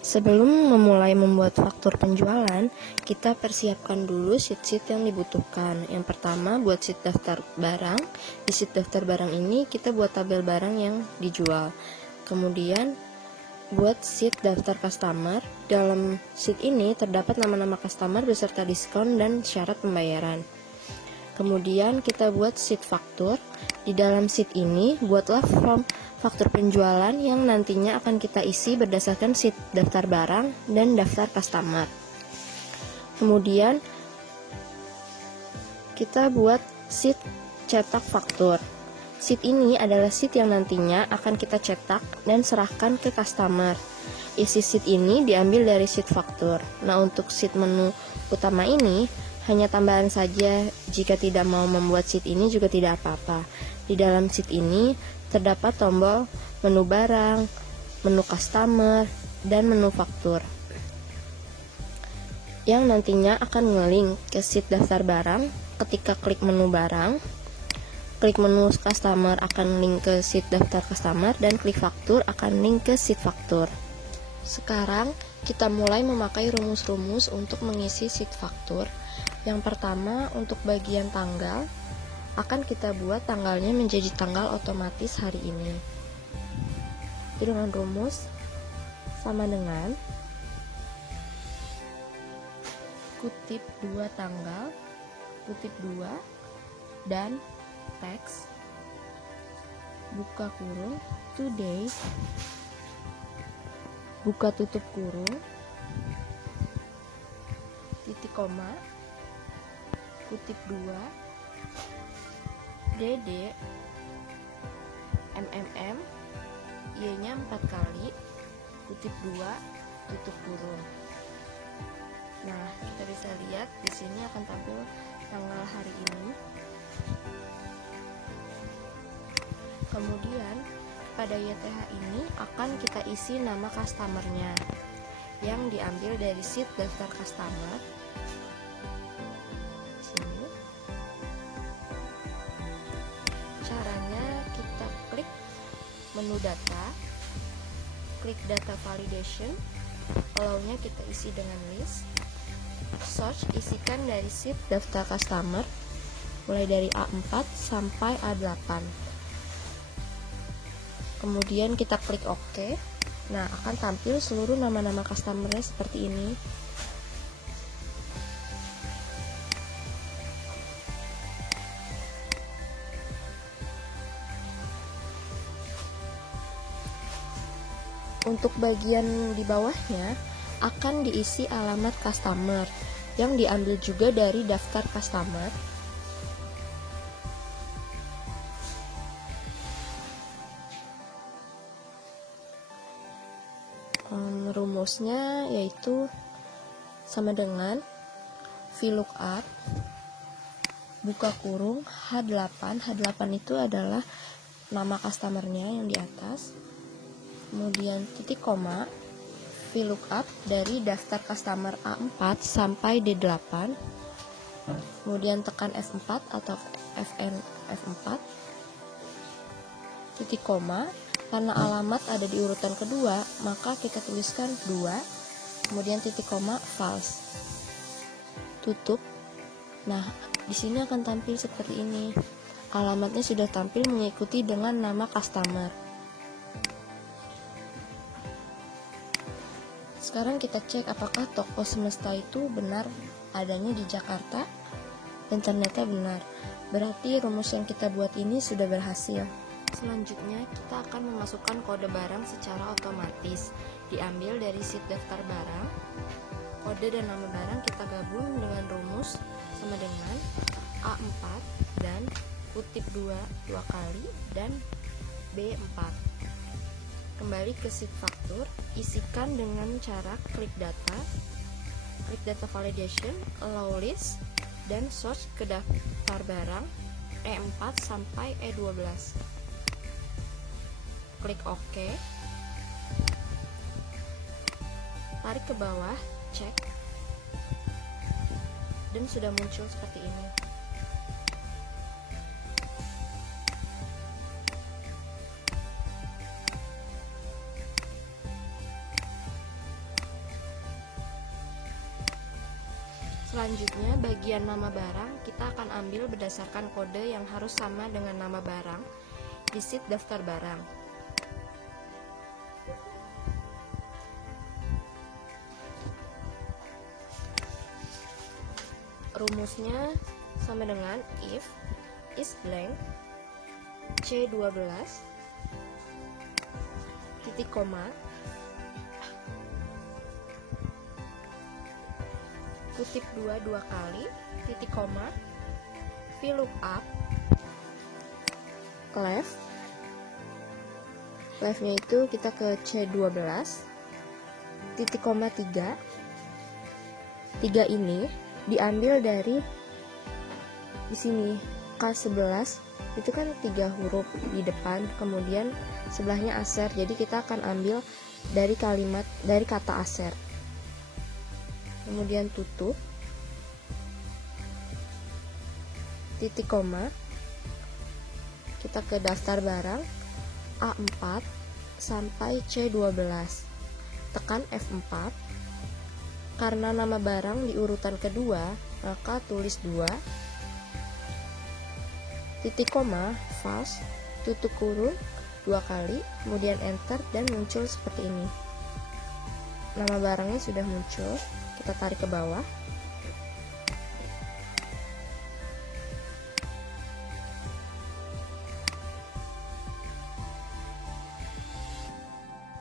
Sebelum memulai membuat faktur penjualan, kita persiapkan dulu sheet-sheet yang dibutuhkan. Yang pertama, buat sheet daftar barang. Di sheet daftar barang ini kita buat tabel barang yang dijual. Kemudian, buat sheet daftar customer. Dalam sheet ini terdapat nama-nama customer beserta diskon dan syarat pembayaran. Kemudian kita buat sheet faktur. Di dalam sheet ini, buatlah form faktur penjualan yang nantinya akan kita isi berdasarkan sheet daftar barang dan daftar customer. Kemudian kita buat sheet cetak faktur. Sheet ini adalah sheet yang nantinya akan kita cetak dan serahkan ke customer. Isi sheet ini diambil dari sheet faktur. Nah, untuk sheet menu utama ini hanya tambahan saja. Jika tidak mau membuat sheet ini juga tidak apa-apa. Di dalam sheet ini terdapat tombol menu barang, menu customer, dan menu faktur yang nantinya akan nge-link ke sheet daftar barang. Ketika klik menu barang, klik menu customer akan link ke sheet daftar customer, dan klik faktur akan link ke sheet faktur. Sekarang kita mulai memakai rumus-rumus untuk mengisi sheet faktur. Yang pertama, untuk bagian tanggal, akan kita buat tanggalnya menjadi tanggal otomatis hari ini. Itu dengan rumus sama dengan kutip 2 tanggal, kutip 2, dan teks, buka kurung, today, buka tutup kurung, titik koma, kutip 2, DD, MMM, Y-nya 4 kali, kutip 2, tutup kurung. Nah, kita bisa lihat di sini akan tampil tanggal hari ini. Kemudian pada YTH ini akan kita isi nama customernya yang diambil dari sheet daftar customer. Sini. Caranya kita klik menu data, klik data validation, allow-nya kita isi dengan list, search isikan dari sheet daftar customer mulai dari A4 sampai A8. Kemudian kita klik OK. Nah, akan tampil seluruh nama-nama customer-nya seperti ini. Untuk bagian di bawahnya akan diisi alamat customer yang diambil juga dari daftar customer. Rumusnya yaitu sama dengan VLOOKUP buka kurung H8. H8 itu adalah nama customernya yang di atas. Kemudian titik koma, VLOOKUP dari daftar customer A4 sampai D8. Kemudian tekan F4 atau F4. Titik koma, karena alamat ada di urutan kedua, maka kita tuliskan 2. Kemudian titik koma, false. Tutup. Nah, di sini akan tampil seperti ini. Alamatnya sudah tampil mengikuti dengan nama customer. Sekarang kita cek apakah toko Semesta itu benar adanya di Jakarta, dan ternyata benar. Berarti rumus yang kita buat ini sudah berhasil. Selanjutnya kita akan memasukkan kode barang secara otomatis. Diambil dari sheet daftar barang. Kode dan nama barang kita gabung dengan rumus sama dengan A4 dan kutip 2 kali dan B4. Kembali ke sheet faktur, isikan dengan cara klik data validation, allow list, dan search ke daftar barang E4 sampai E12. Klik OK. Tarik ke bawah, cek, dan sudah muncul seperti ini. Selanjutnya, bagian nama barang kita akan ambil berdasarkan kode yang harus sama dengan nama barang di sheet daftar barang. Rumusnya sama dengan if is blank C12 titik koma kutip 2 dua kali titik koma VLOOKUP leftnya itu kita ke C12 titik koma 3 ini diambil dari di sini K11 itu kan 3 huruf di depan, kemudian sebelahnya aser, jadi kita akan ambil dari kata aser. Kemudian tutup titik koma, kita ke daftar barang A4 sampai C12, tekan F4. Karena nama barang di urutan kedua, maka tulis 2 titik koma false, tutup kurung 2 kali, kemudian enter, dan muncul seperti ini. Nama barangnya sudah muncul, kita tarik ke bawah.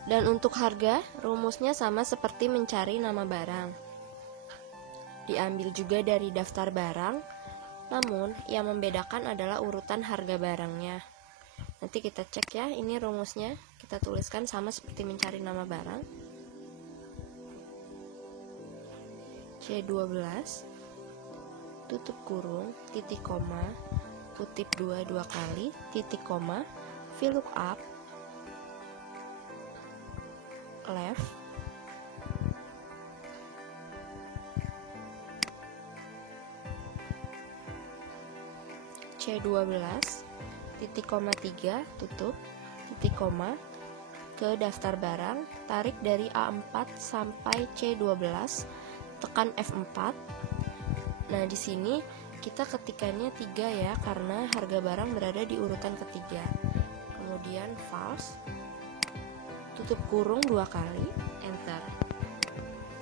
Dan untuk harga, rumusnya sama seperti mencari nama barang. Diambil juga dari daftar barang, namun yang membedakan adalah urutan harga barangnya. Nanti kita cek ya, ini rumusnya kita tuliskan sama seperti mencari nama barang. C12 tutup kurung titik koma kutip 2 dua kali titik koma VLOOKUP left C12 titik koma 3 tutup titik koma ke daftar barang, tarik dari A4 sampai C12, tekan F4. Nah, di sini kita ketikannya 3 ya, karena harga barang berada di urutan ketiga. Kemudian false, tutup kurung 2 kali, enter.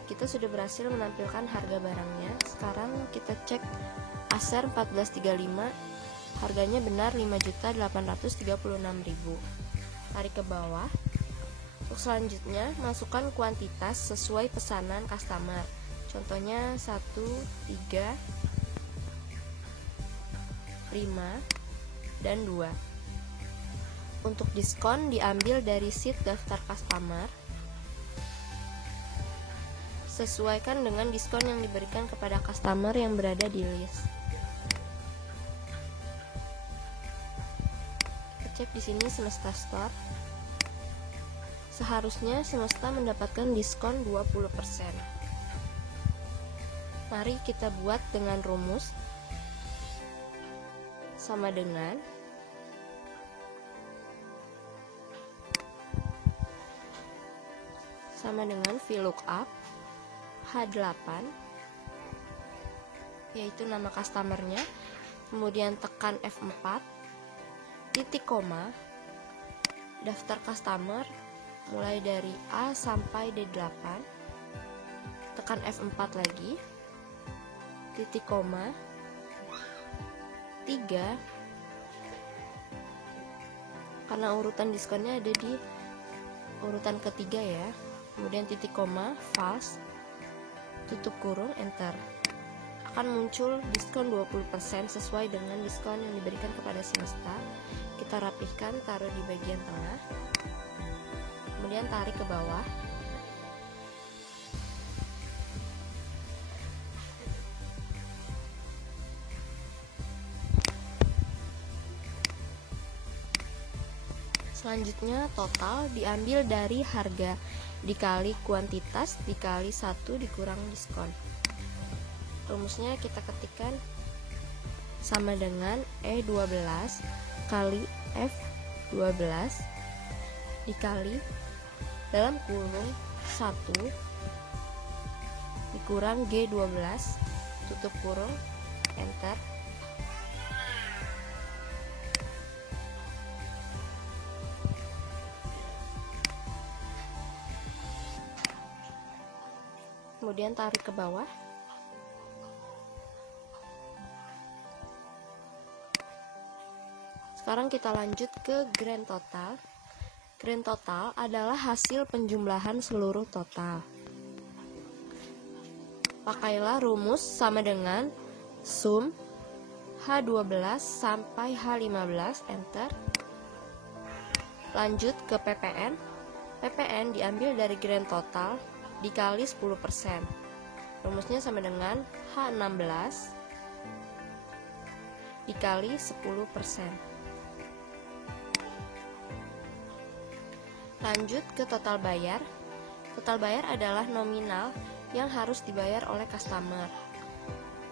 Kita sudah berhasil menampilkan harga barangnya. Sekarang kita cek aser 1435, harganya benar 5.836.000. Tarik ke bawah. Untuk selanjutnya, masukkan kuantitas sesuai pesanan customer. Contohnya 1, 3, 5, dan 2. Untuk diskon diambil dari sheet daftar customer. Sesuaikan dengan diskon yang diberikan kepada customer yang berada di list. Cek di sini Semesta Store. Seharusnya Semesta mendapatkan diskon 20%. Mari kita buat dengan rumus sama dengan VLOOKUP H8, yaitu nama customernya, kemudian tekan F4, titik koma, daftar customer mulai dari A sampai D8, tekan F4 lagi, titik koma, 3, karena urutan diskonnya ada di urutan ketiga ya, kemudian titik koma, false, tutup kurung, enter. Akan muncul diskon 20% sesuai dengan diskon yang diberikan kepada Semesta. Kita rapihkan, taruh di bagian tengah, kemudian tarik ke bawah. Selanjutnya total diambil dari harga dikali kuantitas dikali 1 dikurang diskon. Rumusnya kita ketikkan sama dengan E12 kali F12 dikali dalam kurung 1 dikurang G12 tutup kurung, enter. Kemudian tarik ke bawah. Sekarang kita lanjut ke grand total. Grand total adalah hasil penjumlahan seluruh total. Pakailah rumus sama dengan sum H12 sampai H15, enter. Lanjut ke PPN. PPN diambil dari grand total dikali 10%. Rumusnya sama dengan H16 dikali 10%. Lanjut ke total bayar. Total bayar adalah nominal yang harus dibayar oleh customer.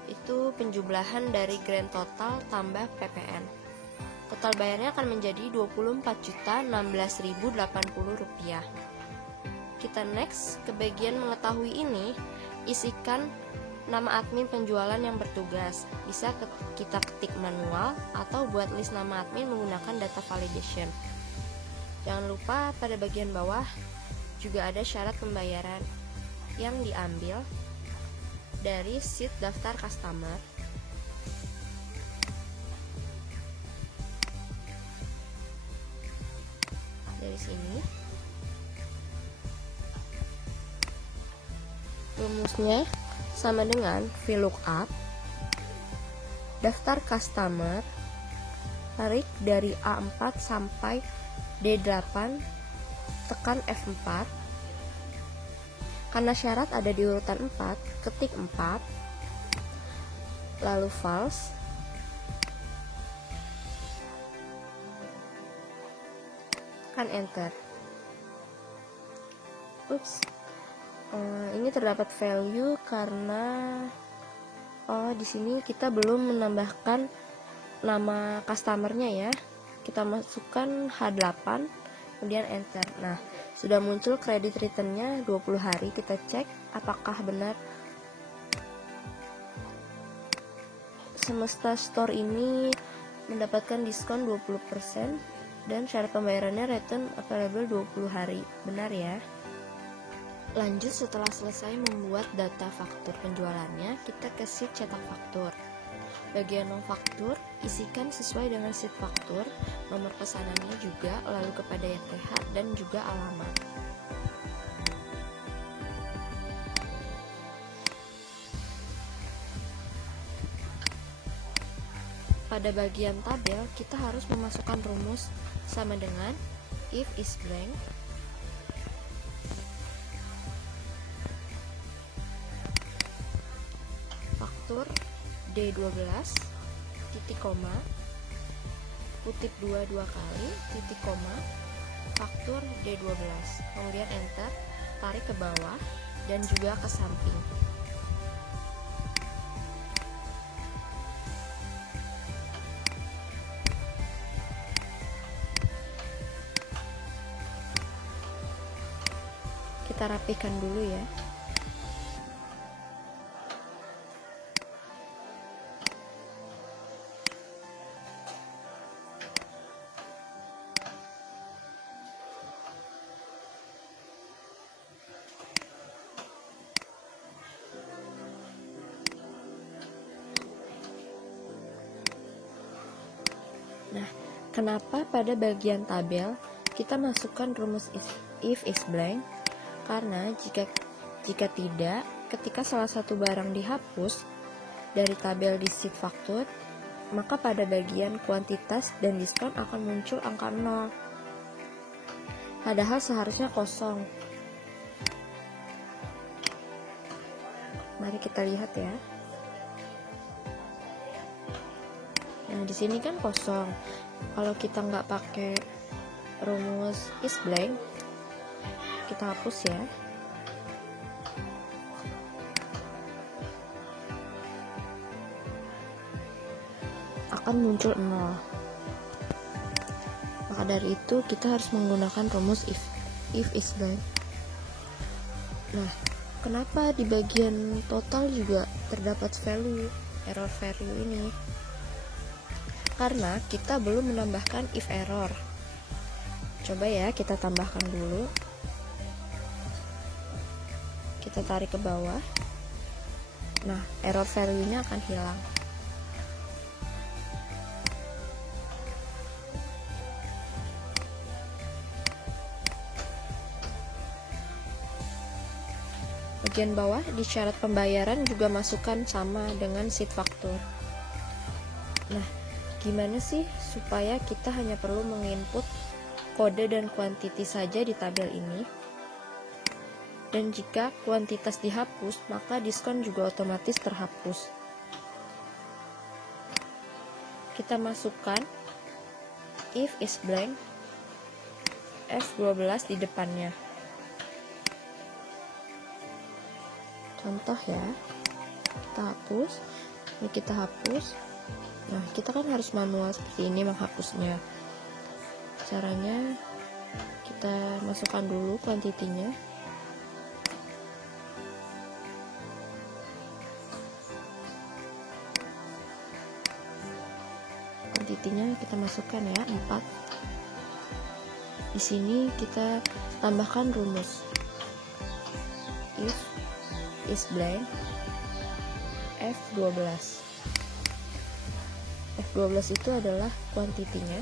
Itu penjumlahan dari grand total tambah PPN. Total bayarnya akan menjadi Rp24.016.080. Kita next ke bagian mengetahui ini, isikan nama admin penjualan yang bertugas. Bisa kita ketik manual atau buat list nama admin menggunakan data validation. Jangan lupa pada bagian bawah juga ada syarat pembayaran yang diambil dari sheet daftar customer. Dari sini rumusnya sama dengan VLOOKUP daftar customer, tarik dari A4 sampai D8, tekan F4. Karena syarat ada di urutan 4, ketik 4, lalu false, tekan enter. Ini terdapat value karena di sini kita belum menambahkan nama customernya ya. Kita masukkan H8, kemudian enter. Nah, sudah muncul credit returnnya 20 hari. Kita cek apakah benar Semesta Store ini mendapatkan diskon 20% dan syarat pembayarannya return available 20 hari. Benar ya? Lanjut, setelah selesai membuat data faktur penjualannya, kita ke sheet cetak faktur. Bagian non faktur, isikan sesuai dengan sheet faktur, nomor pesanannya juga, lalu kepada YTH dan juga alamat. Pada bagian tabel, kita harus memasukkan rumus sama dengan if is blank, faktur D12, titik koma, kutip 2 kali, titik koma, faktur D12, kemudian enter, tarik ke bawah dan juga ke samping. Kita rapikan dulu ya. Nah, kenapa pada bagian tabel kita masukkan rumus if is blank? Karena jika tidak, ketika salah satu barang dihapus dari tabel di sheet faktur, maka pada bagian kuantitas dan diskon akan muncul angka 0. Padahal seharusnya kosong. Mari kita lihat ya. Nah, di sini kan kosong. Kalau kita nggak pakai rumus is blank, kita hapus ya. Akan muncul 0. Maka dari itu kita harus menggunakan rumus if is blank. Nah, Kenapa di bagian total juga terdapat error value ini? Karena kita belum menambahkan if error. Coba ya kita tambahkan dulu. Kita tarik ke bawah. Nah, error value-nya akan hilang. Bagian bawah di syarat pembayaran juga masukkan sama dengan sheet faktur. Nah, gimana sih supaya kita hanya perlu menginput kode dan kuantiti saja di tabel ini? Dan jika kuantitas dihapus, maka diskon juga otomatis terhapus. Kita masukkan if is blank F12 di depannya. Contoh ya, kita hapus, ini kita hapus. Nah, kita kan harus manual seperti ini menghapusnya. Caranya kita masukkan dulu kuantitinya. Kuantitinya kita masukkan ya, 4. Di sini kita tambahkan rumus. If is blank F12. F12 itu adalah kuantitinya.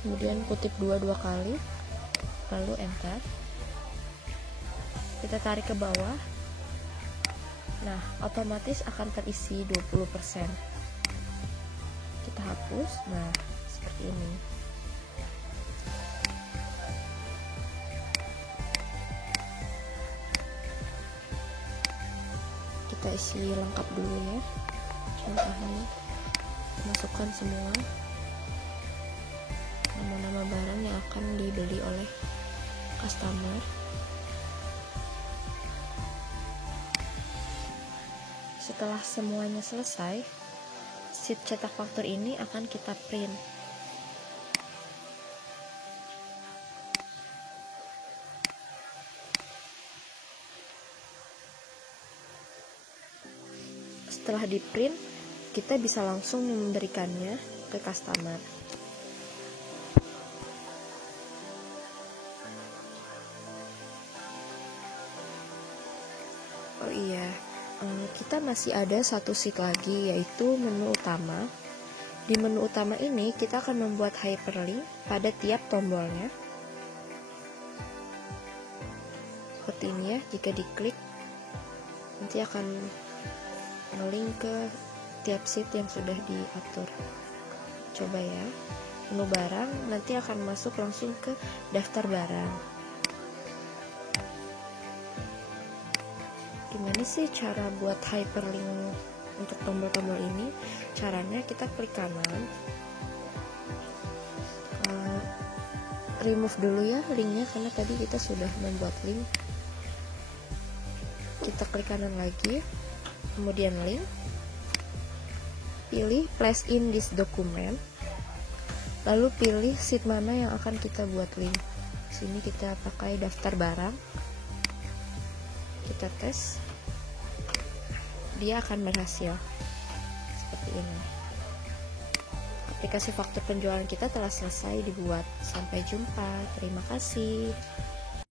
Kemudian kutip 2 kali, lalu enter. Kita tarik ke bawah. Nah, otomatis akan terisi 20%. Kita hapus. Nah, seperti ini. Kita isi lengkap dulu ya. Contohnya, masukkan semua nama-nama barang yang akan dibeli oleh customer. Setelah semuanya selesai, sheet cetak faktur ini akan kita print. Setelah di print, kita bisa langsung memberikannya ke customer. Oh iya, kita masih ada satu sheet lagi, yaitu menu utama. Di menu utama ini kita akan membuat hyperlink pada tiap tombolnya. Seperti ini ya, jika diklik nanti akan nge-link ke tiap sheet yang sudah diatur. Coba ya, menu barang nanti akan masuk langsung ke daftar barang. Gimana sih cara buat hyperlink untuk tombol-tombol ini? Caranya kita klik kanan, remove dulu ya linknya karena tadi kita sudah membuat link. Kita klik kanan lagi, kemudian link, pilih place in this document, lalu pilih sheet mana yang akan kita buat link. Sini kita pakai daftar barang. Kita tes, dia akan berhasil seperti ini. Aplikasi faktur penjualan kita telah selesai dibuat. Sampai jumpa, terima kasih.